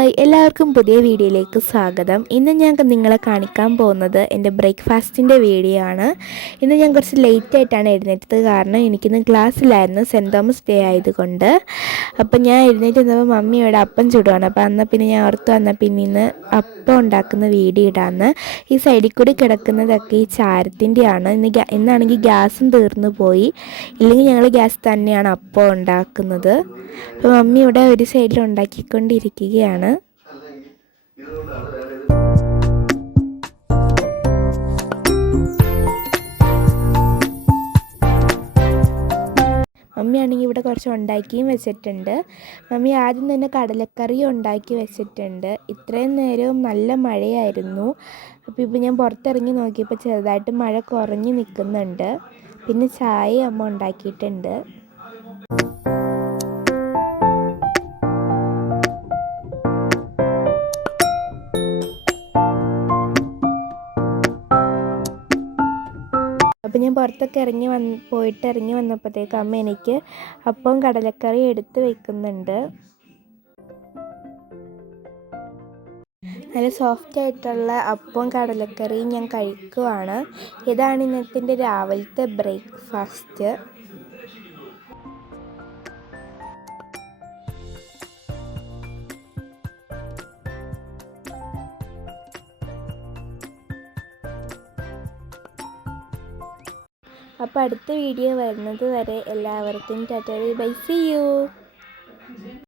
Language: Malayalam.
ഹായ്, എല്ലാവർക്കും പുതിയ വീഡിയോയിലേക്ക് സ്വാഗതം. ഇന്ന് ഞാൻ നിങ്ങളെ കാണിക്കാൻ പോകുന്നത് എൻ്റെ ബ്രേക്ക്ഫാസ്റ്റിൻ്റെ വീഡിയോ ആണ്. ഇന്ന് ഞാൻ കുറച്ച് ലേറ്റായിട്ടാണ് എഴുന്നേറ്റത്, കാരണം എനിക്കിന്ന് ക്ലാസ്സിലായിരുന്നു, സെൻറ്റ് തോമസ് ഡേ ആയതുകൊണ്ട്. അപ്പം ഞാൻ എഴുന്നേറ്റ് വന്നപ്പോൾ മമ്മി ഇവിടെ അപ്പം ചുടുവാണ്. അപ്പോൾ എന്നാൽ പിന്നെ ഞാൻ ഓർത്ത് വന്നാൽ പിന്നെ ഇന്ന് അപ്പം ഉണ്ടാക്കുന്ന വീഡിയോ ഇടാമെന്ന്. ഈ സൈഡിൽ കൂടി കിടക്കുന്നതൊക്കെ ഈ ചാരത്തിൻ്റെയാണ്. ഇന്നാണെങ്കിൽ ഗ്യാസും തീർന്നു പോയി, ഇല്ലെങ്കിൽ ഞങ്ങൾ ഗ്യാസ് തന്നെയാണ് അപ്പം ഉണ്ടാക്കുന്നത്. അപ്പോൾ മമ്മി ഇവിടെ ഒരു സൈഡിൽ ഉണ്ടാക്കിക്കൊണ്ടിരിക്കുകയാണ്. മമ്മിയാണെങ്കിൽ ഇവിടെ കുറച്ച് ഉണ്ടാക്കിയും വെച്ചിട്ടുണ്ട്. മമ്മി ആദ്യം തന്നെ കടലക്കറിയും ഉണ്ടാക്കി വെച്ചിട്ടുണ്ട്. ഇത്രയും നേരവും നല്ല മഴയായിരുന്നു. അപ്പോൾ ഇപ്പോൾ ഞാൻ പുറത്തിറങ്ങി നോക്കിയപ്പോൾ ചെറുതായിട്ട് മഴ കുറഞ്ഞ് നിൽക്കുന്നുണ്ട്. പിന്നെ ചായ അമ്മ ഉണ്ടാക്കിയിട്ടുണ്ട്. അപ്പോൾ ഞാൻ പുറത്തൊക്കെ ഇറങ്ങി വന്നപ്പോഴത്തേക്ക് അമ്മ എനിക്ക് അപ്പം കടലക്കറി എടുത്ത് വെക്കുന്നുണ്ട്. നല്ല സോഫ്റ്റ് ആയിട്ടുള്ള അപ്പം കടലക്കറിയും ഞാൻ കഴിക്കുവാണ്. ഇതാണ് ഇന്നത്തെ രാവിലത്തെ ബ്രേക്ക്ഫാസ്റ്റ്. അപ്പോൾ അടുത്ത വീഡിയോ വരുന്നത് വരെ എല്ലാവർക്കും ടാറ്റാ ബൈ, സീ യു.